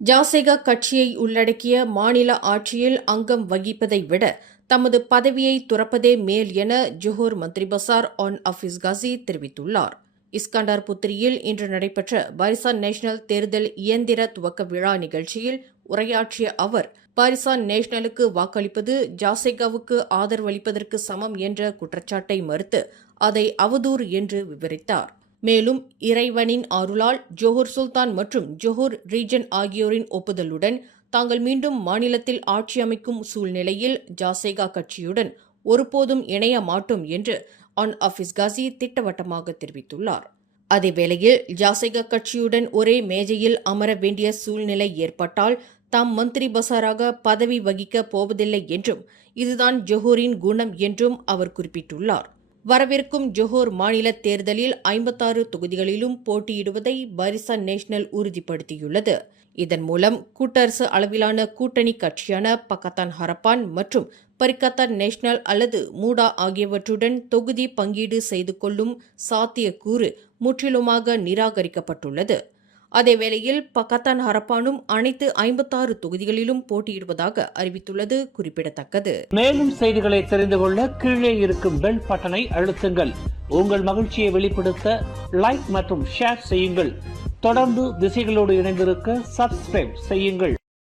ஜாசேகா கட்சியை உள்ளடக்கிய மாநில ஆட்சியில் அங்கம் வகிப்பதை விட தமது பதவியை துறப்பதே மேல் என ஜோஹர் மந்திரி பசார் ஆன் அஃபீஸ் காசி தெரிவித்துள்ளார். இஸ்கண்டார் புத்திரியில் இன்று நடைபெற்ற பாரிசான் நேஷனல் தேர்தல் இயந்திர துவக்க விழா நிகழ்ச்சியில் உரையாற்றிய அவர், பாரிசான் நேஷனலுக்கு வாக்களிப்பது ஜாசேகாவுக்கு ஆதரவளிப்பதற்கு சமம் என்ற குற்றச்சாட்டை மறுத்து அதை அவதூறு என்று விவரித்தார். மேலும் இறைவனின் அருளால் ஜோஹர் சுல்தான் மற்றும் ஜோஹர் ரீஜன் ஆகியோரின் ஒப்புதலுடன் தாங்கள் மீண்டும் மாநிலத்தில் ஆட்சி அமைக்கும் சூழ்நிலையில் ஜாசேகா கட்சியுடன் ஒருபோதும் இணைய மாட்டோம் என்று ஆன் அஃபீஸ் காசி திட்டவட்டமாக தெரிவித்துள்ளார். அதேவேளையில் ஜாசேகா கட்சியுடன் ஒரே மேஜையில் அமர வேண்டிய சூழ்நிலை ஏற்பட்டால் தாம் மந்திரி பசாராக பதவி வகிக்கப் போவதில்லை என்றும் இதுதான் ஜோஹரின் குணம் என்றும் அவர் குறிப்பிட்டுள்ளார். வரவிருக்கும் ஜோஹர் மாநில தேர்தலில் 56 தொகுதிகளிலும் போட்டியிடுவதை பாரிசான் நேஷனல் உறுதிப்படுத்தியுள்ளது. இதன் மூலம் கூட்டரசு அளவிலான கூட்டணி கட்சியான பக்கத்தான் ஹரப்பான் மற்றும் பரிக்கத்தான் நேஷனல் அல்லது மூடா ஆகியவற்றுடன் தொகுதி பங்கீடு செய்து கொள்ளும் சாத்தியக்கூறு முற்றிலுமாக நிராகரிக்கப்பட்டுள்ளது. அதேவேளையில் பக்கத்தான் ஹரப்பானும் அனைத்து 56 தொகுதிகளிலும் போட்டியிடுவதாக அறிவித்துள்ளது குறிப்பிடத்தக்கது. மேலும் செய்திகளை தெரிந்து கொள்ள கீழே இருக்கும் பெல் பட்டனை அழுத்துங்கள். உங்கள் மகிழ்ச்சியை வெளிப்படுத்த லைக் மற்றும் ஷேர் செய்யுங்கள். தொடர்ந்து திசைகளோடு இணைந்திருக்க சப்ஸ்கிரைப் செய்யுங்கள்.